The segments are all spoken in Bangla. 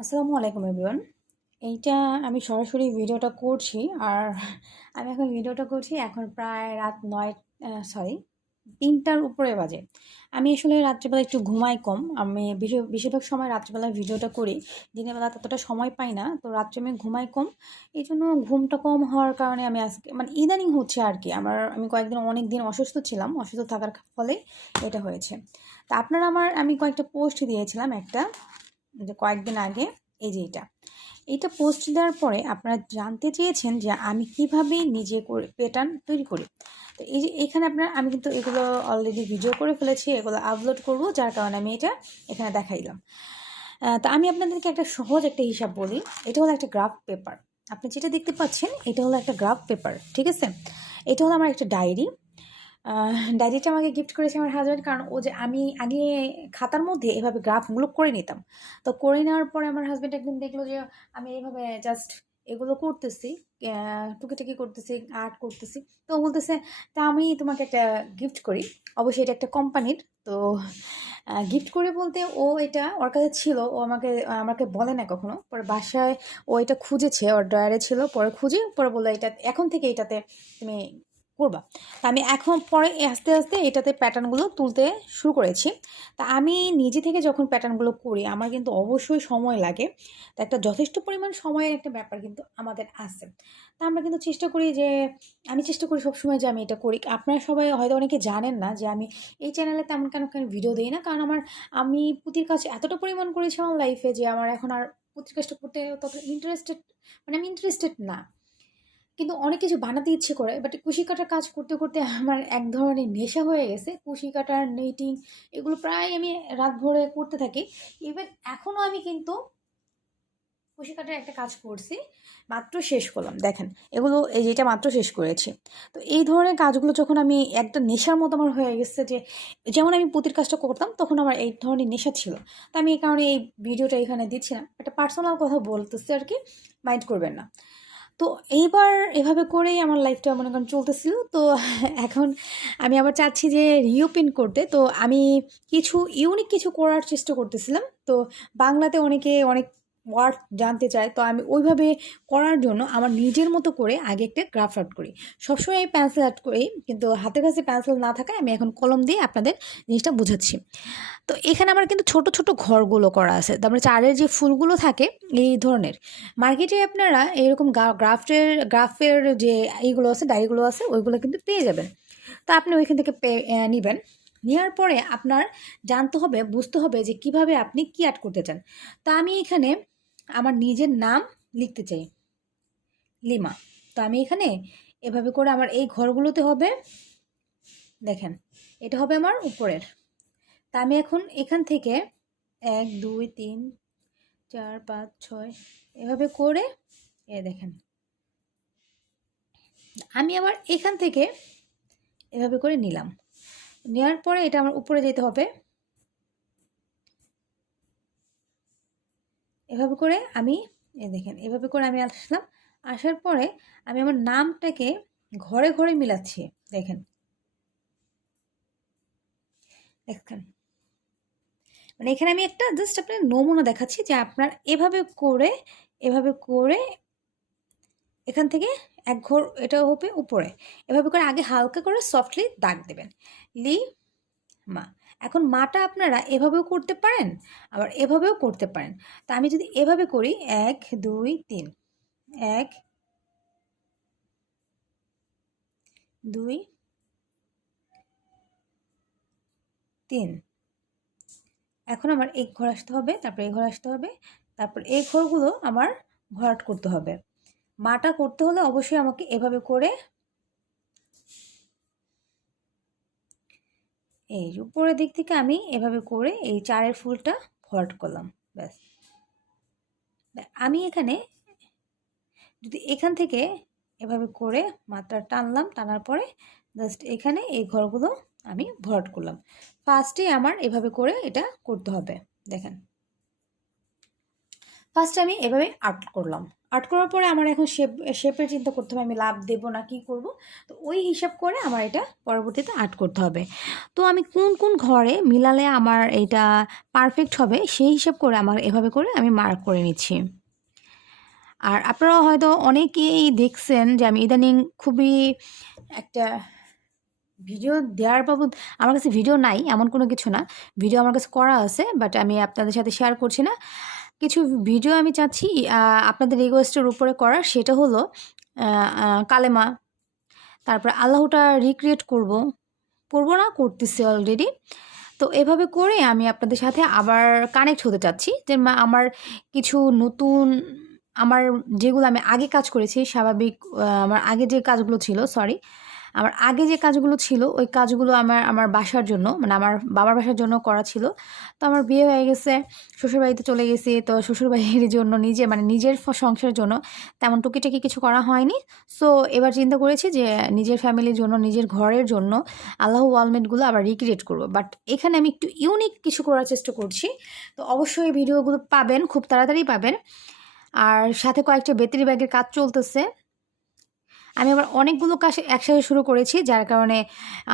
আসসালামু আলাইকুম এভরিওয়ান। এইটা আমি সরাসরি ভিডিওটা করছি। আর আমি এখন ভিডিওটা করছি এখন প্রায় রাত ৯ সরি ৩টার উপরে বাজে। আমি আসলে রাত্রিবেলা একটু ঘুমাই কম। আমি বেশিরভাগ সময় রাত্রিবেলায় ভিডিওটা করি। দিনের বেলা ততটা সময় পাই না। তো রাত্রে আমি ঘুমাই কম। এইজন্য ঘুমটা কম হওয়ার কারণে আমি আজকে মানে ইদানিং হচ্ছে আরকি। আমি কয়েকদিন অনেকদিন অসুস্থ ছিলাম। অসুস্থ থাকার ফলে এটা হয়েছে। তো আমি কয়েকটা পোস্ট দিয়েছিলাম একটা যে কয়েকদিন আগে এই যে এইটা পোস্ট দেওয়ার পরে আপনারা জানতে চেয়েছেন যে আমি কিভাবে নিজে করে প্যাটার্ন তৈরি করি। তো এই যে এখানে আমি কিন্তু এগুলো অলরেডি ভিডিও করে ফেলেছি, এগুলো আপলোড করব, যার কারণে আমি এটা এখানে দেখাইলাম। তো আমি আপনাদেরকে একটা সহজ একটা হিসাব বলি। এটা হলো একটা গ্রাফ পেপার। আপনি যেটা দেখতে পাচ্ছেন এটা হলো একটা গ্রাফ পেপার, ঠিক আছে? এটা হলো আমার একটা ডায়েরি। ডায়েরিটা আমাকে গিফট করেছে আমার হাজব্যান্ড, কারণ ও যে আমি আগে খাতার মধ্যে এভাবে গ্রাফগুলো করে নিতাম। তো করে নেওয়ার পরে আমার হাজব্যান্ড একদিন দেখলো যে আমি এইভাবে জাস্ট এগুলো করতেছি, টুকিটাকি করতেছি, আর্ট করতেছি। তো ও বলতেছে, তা আমি তোমাকে একটা গিফট করি। অবশ্যই এটা একটা কোম্পানির। তো গিফট করে বলতে ও এটা ওর কাছে ছিল, ও আমাকে আমাকে বলে না কখনো। পরে বাসায় ও এটা খুঁজেছে, ওর ড্রয়ারে ছিল, পরে খুঁজে পরে বললো এটা এখন থেকে এটাতে তুমি করবা। তা আমি এখন পরে আস্তে আস্তে এটাতে প্যাটার্নগুলো তুলতে শুরু করেছি। তা আমি নিজে থেকে যখন প্যাটার্নগুলো করি আমার কিন্তু অবশ্যই সময় লাগে। তা একটা যথেষ্ট পরিমাণ সময়ের একটা ব্যাপার কিন্তু আমাদের আছে। তা আমরা কিন্তু চেষ্টা করি যে আমি চেষ্টা করি সবসময় যে আমি এটা করি। আপনারা সবাই হয়তো অনেকে জানেন না যে আমি এই চ্যানেলে তেমন কেন ভিডিও দিই না, কারণ আমি পুঁতির কাজ এতটা পরিমাণ করেছি আমার লাইফে যে আমার এখন আর পুঁতির কাজটা করতে তত ইন্টারেস্টেড, মানে আমি ইন্টারেস্টেড না। কিন্তু অনেক কিছু বানাতে ইচ্ছে করে, বাট কুশি কাটার কাজ করতে করতে আমার এক ধরনের নেশা হয়ে গেছে। কুশি কাটার, নেটিং, এগুলো প্রায় আমি রাত ভরে করতে থাকি। ইভেন এখনও আমি কিন্তু কুশি কাটার একটা কাজ করছি, মাত্র শেষ করলাম। দেখেন এগুলো, এই যেটা মাত্র শেষ করেছি। তো এই ধরনের কাজগুলো যখন আমি একটা নেশার মতো আমার হয়ে গেছে, যে যেমন আমি পুঁতির কাজটা করতাম তখন আমার এই ধরনের নেশা ছিল। তো আমি এই কারণে এই ভিডিওটা এখানে দিচ্ছিলাম, একটা পার্সোনাল কথা বলতেছি আর কি, মাইন্ড করবেন না। তো এইবার এভাবে করেই আমার লাইফটা মনে করেন চলতেছিল। তো এখন আমি আবার চাচ্ছি যে রিওপেন করতে। তো আমি কিছু ইউনিক কিছু করার চেষ্টা করতেছিলাম। তো বাংলাতে অনেকে অনেক ওয়ার্ড জানতে চায়, তো আমি ওইভাবে করার জন্য আমার নিজের মতো করে আগে একটা গ্রাফ আর্ট করি। সবসময় আমি পেন্সিল আর্ট করি, কিন্তু হাতের কাছে পেন্সিল না থাকায় আমি এখন কলম দিয়ে আপনাদের জিনিসটা বুঝাচ্ছি। তো এখানে আমার কিন্তু ছোট ছোট ঘরগুলো করা আছে, তারপরে চারের যে ফুলগুলো থাকে এই ধরনের। মার্কেটে আপনারা এরকম গ্রাফের যে এইগুলো আছে, ডায়েরিগুলো আছে, ওইগুলো কিন্তু পেয়ে যাবেন। তো আপনি ওইখান থেকে নেবেন। নেওয়ার পরে আপনার জানতে হবে, বুঝতে হবে যে কিভাবে আপনি কি অ্যাড করতে চান। তো আমি এখানে আমার নিজের নাম লিখতে চাই, লিমা। তো আমি এখানে এভাবে করে আমার এই ঘরগুলোতে হবে, দেখেন এটা হবে আমার উপরের। তা আমি এখন এখান থেকে ১ ২ ৩ ৪ ৫ ৬ এভাবে করে দেখেন আমি আবার এখান থেকে এভাবে করে নিলাম। নেওয়ার পরে এটা আমার উপরে যেতে হবে। এভাবে করে আমি দেখেন এভাবে করে আমি আসলাম। আসার পরে আমি আমার নামটাকে ঘরে ঘরে মিলাচ্ছি। দেখেন দেখেন মানে এখানে আমি একটা জাস্ট আপনার নমুনা দেখাচ্ছি যে আপনার এভাবে করে এখান থেকে এক ঘর এটা হবে উপরে। এভাবে করে আগে হালকা করে সফটলি দাগ দেবেন, লি মা। এখন মাটা আপনারা এভাবেও করতে পারেন, আবার এভাবেও করতে পারেন। তা আমি যদি এভাবে করি ১ ২ ৩, ১ ২ ৩। এখন আমার এই ঘর আসতে হবে, তারপর এই ঘর আসতে হবে, তারপর এই ঘরগুলো আমার ভরাট করতে হবে। মাটা করতে হলে অবশ্যই আমাকে এভাবে করে এই উপরের দিক থেকে আমি এভাবে করে এই চারের ফুলটা ভরাট করলাম। ব্যাস। আমি এখানে যদি এখান থেকে এভাবে করে মাত্রা টানলাম, টানার পরে জাস্ট এখানে এই ঘরগুলো আমি ভরাট করলাম। ফার্স্টে আমার এভাবে করে এটা করতে হবে। দেখেন ফার্স্টে আমি এভাবে আর্ট করলাম। আর্ট করার পরে আমার এখন শেপের চিন্তা করতে হবে, আমি লাভ দেবো না কি করব। তো ওই হিসাব করে আমার এটা পরবর্তীতে আর্ট করতে হবে। তো আমি কোন কোন ঘরে মিলালে আমার এটা পারফেক্ট হবে সেই হিসাব করে আমার এভাবে করে আমি মার্ক করে নিচ্ছি। আর আপনারা হয়তো অনেকেই দেখছেন যে আমি ইদানিং খুবই একটা ভিডিও দেওয়ার বাবদ, আমার কাছে ভিডিও নাই এমন কোনো কিছু না, ভিডিও আমার কাছে করা আছে, বাট আমি আপনাদের সাথে শেয়ার করছি না। কিছু ভিডিও আমি চাচ্ছি আপনাদের রিকোয়েস্টের উপরে করার, সেটা হলো কালেমা, তারপরে আল্লাহটা রিক্রিয়েট করবো না, করতেছি অলরেডি। তো এভাবে করে আমি আপনাদের সাথে আবার কানেক্ট হতে চাচ্ছি, যে আমার কিছু নতুন, আমার যেগুলো আমি আগে কাজ করেছি স্বাভাবিক, আমার আগে যে কাজগুলো ছিল, আমার আগে যে কাজগুলো ছিল ওই কাজগুলো আমার বাসার জন্য, মানে আমার বাবার বাসার জন্য করা ছিল। তো আমার বিয়ে হয়ে গেছে, শ্বশুরবাড়িতে চলে গেছি, তো শ্বশুরবাড়ির জন্য নিজের সংসারের জন্য তেমন টুকিটাকি কিছু করা হয়নি। সো এবার চিন্তা করেছি যে নিজের ফ্যামিলির জন্য, নিজের ঘরের জন্য আল্লাহ ওয়ালমেটগুলো আবার রিক্রিয়েট করবো, বাট এখানে আমি একটু ইউনিক কিছু করার চেষ্টা করছি। তো অবশ্যই এই ভিডিওগুলো পাবেন, খুব তাড়াতাড়ি পাবেন। আর সাথে কয়েকটা ব্যাটারি ব্যাগের কাজ চলতেছে। আমি আবার অনেকগুলো কাজ একসাথে শুরু করেছি, যার কারণে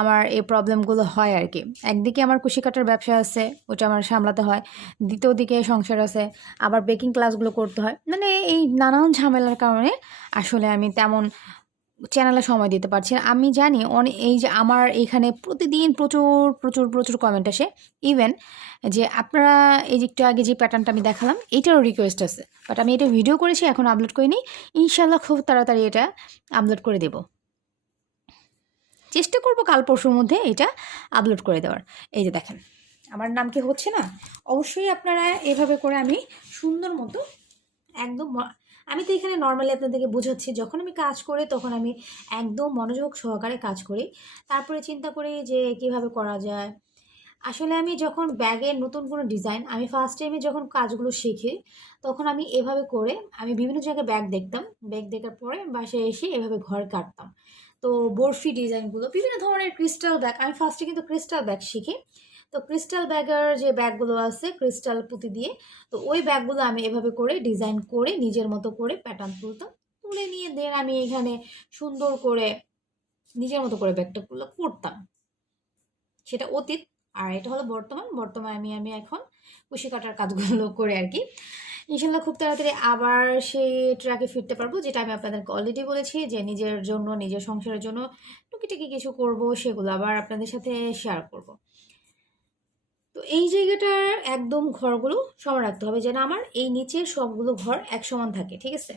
আমার এই প্রবলেমগুলো হয় আর কি। একদিকে আমার কুশি কাটার ব্যবসা আছে, ওটা আমার সামলাতে হয়, দ্বিতীয় দিকে সংসার আছে, আবার বেকিং ক্লাসগুলো করতে হয়, মানে এই নানান ঝামেলার কারণে আসলে আমি তেমন চ্যানেলে সময় দিতে পারছি না। আমি জানি এই যে আমার এইখানে প্রতিদিন প্রচুর প্রচুর প্রচুর কমেন্ট আসে, ইভেন যে আপনারা এই যে একটু আগে যে প্যাটার্নটা আমি দেখালাম এইটারও রিকোয়েস্ট আছে, বাট আমি এটা ভিডিও করেছি, এখন আপলোড করিনি। ইনশাল্লাহ খুব তাড়াতাড়ি এটা আপলোড করে দেব, চেষ্টা করব কাল পরশুর মধ্যে এটা আপলোড করে দেওয়ার। এই যে দেখেন আমার নাম কি হচ্ছে না, অবশ্যই আপনারা এভাবে করে আমি সুন্দর মতো একদম, আমি তো এখানে নর্মালি আপনাদেরকে বোঝাচ্ছি, যখন আমি কাজ করি তখন আমি একদম মনোযোগ সহকারে কাজ করি, তারপরে চিন্তা করি যে কিভাবে করা যায়। আসলে আমি যখন ব্যাগের নতুন কোনো ডিজাইন, আমি ফার্স্ট টাইমে যখন কাজগুলো শিখি তখন আমি এভাবে করে আমি বিভিন্ন জায়গায় ব্যাগ দেখতাম, ব্যাগ দেখার পরে বাসায় এসে এভাবে ঘর কাটতাম। তো বরফি ডিজাইনগুলো, বিভিন্ন ধরনের ক্রিস্টাল ব্যাগ, আমি ফার্স্টে কিন্তু ক্রিস্টাল ব্যাগ শিখি। তো ক্রিস্টাল ব্যাগের যে ব্যাগগুলো আছে ক্রিস্টাল পুঁতি দিয়ে, তো ওই ব্যাগগুলো আমি এভাবে করে ডিজাইন করে নিজের মতো করে প্যাটার্ন তুলতাম, তুলে নিয়ে দেন আমি এখানে সুন্দর করে নিজের মতো করে ব্যাগটা করতাম। সেটা অতীত, আর এটা হলো বর্তমান আমি এখন কুশি কাটার কাজগুলো করে আর কি। ইনশাল্লাহ খুব তাড়াতাড়ি আবার সেই ট্র্যাকে ফিরতে পারবো, যেটা আমি আপনাদেরকে অলরেডি বলেছি যে নিজের জন্য, নিজের সংসারের জন্য টুকিটাকি কিছু করব, সেগুলো আবার আপনাদের সাথে শেয়ার করব। তো এই জায়গাটার একদম ঘরগুলো সমান রাখতে হবে, যেন আমার এই নিচের সবগুলো ঘর এক সমান থাকে, ঠিক আছে।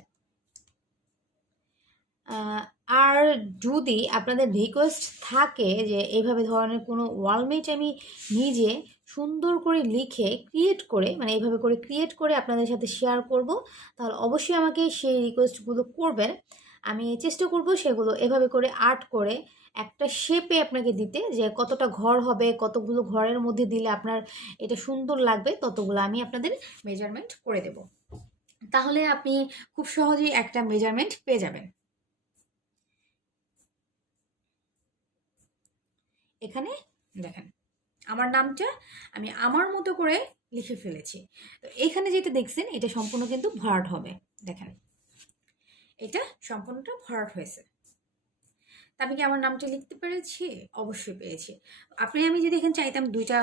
আর যদি আপনাদের রিকোয়েস্ট থাকে যে এইভাবে ধরনের কোনো ওয়ালমেট আমি নিজে সুন্দর করে লিখে ক্রিয়েট করে, মানে এইভাবে করে ক্রিয়েট করে আপনাদের সাথে শেয়ার করব, তাহলে অবশ্যই আমাকে সেই রিকোয়েস্টগুলো করবেন। আমি চেষ্টা করব সেগুলো এভাবে করে আর্ট করে একটা শেপে আপনাকে দিতে, যে কতটা ঘর হবে, কতগুলো ঘরের মধ্যে দিলে আপনার এটা সুন্দর লাগবে, ততগুলো আমি আপনাদের মেজারমেন্ট করে দেব। তাহলে আপনি খুব সহজেই একটা মেজারমেন্ট পেয়ে যাবেন। এখানে দেখেন আমার নামটা আমি আমার মতো করে লিখে ফেলেছি। তো এখানে যেটা দেখছেন এটা সম্পূর্ণ কিন্তু ভরাট হবে, দেখেন এটা সম্পূর্ণটা ভরাট হয়েছে। আমি কি আমার নামটা লিখতে পেরেছি? অবশ্যই পেরেছি। আমি যদি এখানে চাইতাম দুইটা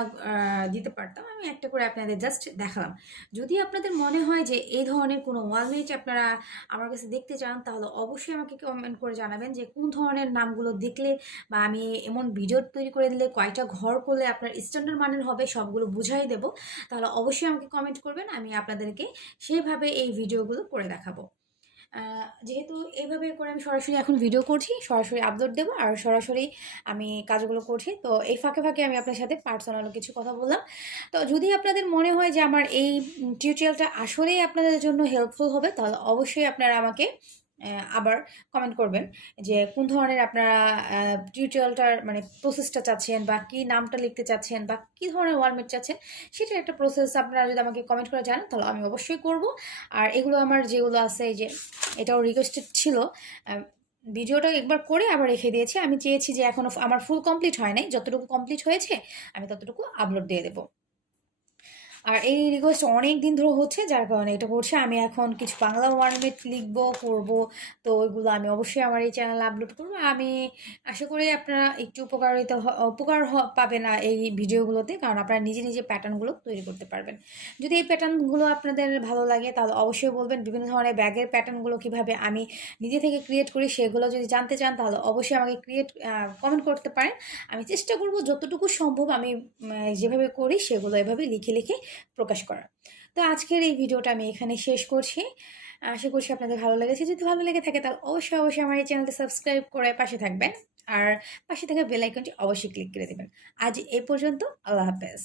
দিতে পারতাম, আমি একটা করে আপনাদের জাস্ট দেখালাম। যদি আপনাদের মনে হয় যে এই ধরনের কোনো ওয়ালমেট আপনারা আমার কাছে দেখতে চান, তাহলে অবশ্যই আমাকে কমেন্ট করে জানাবেন যে কোন ধরনের নামগুলো দেখলে, বা আমি এমন ভিডিও তৈরি করে দিলে কয়টা ঘর করলে আপনার স্ট্যান্ডার্ড মানের হবে সবগুলো বুঝাই দেব। তাহলে অবশ্যই আমাকে কমেন্ট করবেন, আমি আপনাদেরকে সেভাবে এই ভিডিওগুলো করে দেখাবো। যেহেতু এইভাবে করে আমি সরাসরি এখন ভিডিও করছি, সরাসরি আপলোড দেবো, আর সরাসরি আমি কাজগুলো করছি, তো এই ফাঁকে ফাঁকে আমি আপনার সাথে পার্সোনাল কিছু কথা বললাম। তো যদি আপনাদের মনে হয় যে আমার এই টিউটোরিয়ালটা আসলেই আপনাদের জন্য হেল্পফুল হবে, তাহলে অবশ্যই আপনারা আমাকে আবার কমেন্ট করবেন যে কোন ধরনের আপনারা টিউটোরিয়ালটার মানে প্রসেসটা চাচ্ছেন, বা কী নামটা লিখতে চাচ্ছেন, বা কী ধরনের ওয়ালমেট চাচ্ছেন, সেটার একটা প্রসেস আপনারা যদি আমাকে কমেন্ট করে জানান, তাহলে আমি অবশ্যই করব। আর এগুলো আমার যেগুলো আছে, এই যে এটাও রিকোয়েস্টেড ছিল, ভিডিওটা একবার করে আবার রেখে দিয়েছি। আমি চেয়েছি যে এখনও আমার ফুল কমপ্লিট হয় নাই, যতটুকু কমপ্লিট হয়েছে আমি ততটুকু আপলোড দিয়ে দেবো। আর এই রিকোয়েস্ট অনেক দিন ধরে হচ্ছে, যার কারণে এটা করছি। আমি এখন কিছু বাংলা ওয়ার্ডমেট লিখবো, করবো। তো ওইগুলো আমি অবশ্যই আমার এই চ্যানেলে আপলোড করবো। আমি আশা করি আপনারা একটু পাবেন এই ভিডিওগুলোতে, কারণ আপনারা নিজে নিজে প্যাটার্নগুলো তৈরি করতে পারবেন। যদি এই প্যাটার্নগুলো আপনাদের ভালো লাগে তাহলে অবশ্যই বলবেন। বিভিন্ন ধরনের ব্যাগের প্যাটার্নগুলো কিভাবে আমি নিজে থেকে ক্রিয়েট করি সেগুলো যদি জানতে চান তাহলে অবশ্যই আমাকে কমেন্ট করতে পারেন। আমি চেষ্টা করব যতটুকু সম্ভব আমি যেভাবে করি সেগুলো এভাবে লিখে লিখে প্রকাশ করার। তো আজকের এই ভিডিওটা আমি এখানে শেষ করছি। আশা করছি আপনাদের ভালো লেগেছে। যদি ভালো লেগে থাকে তাহলে অবশ্যই অবশ্যই আমার এই চ্যানেলটি সাবস্ক্রাইব করে পাশে থাকবেন। আর পাশে থাকা বেল আইকনটি অবশ্যই ক্লিক করে দেবেন। আজ এই পর্যন্ত। আল্লাহ হাফেজ।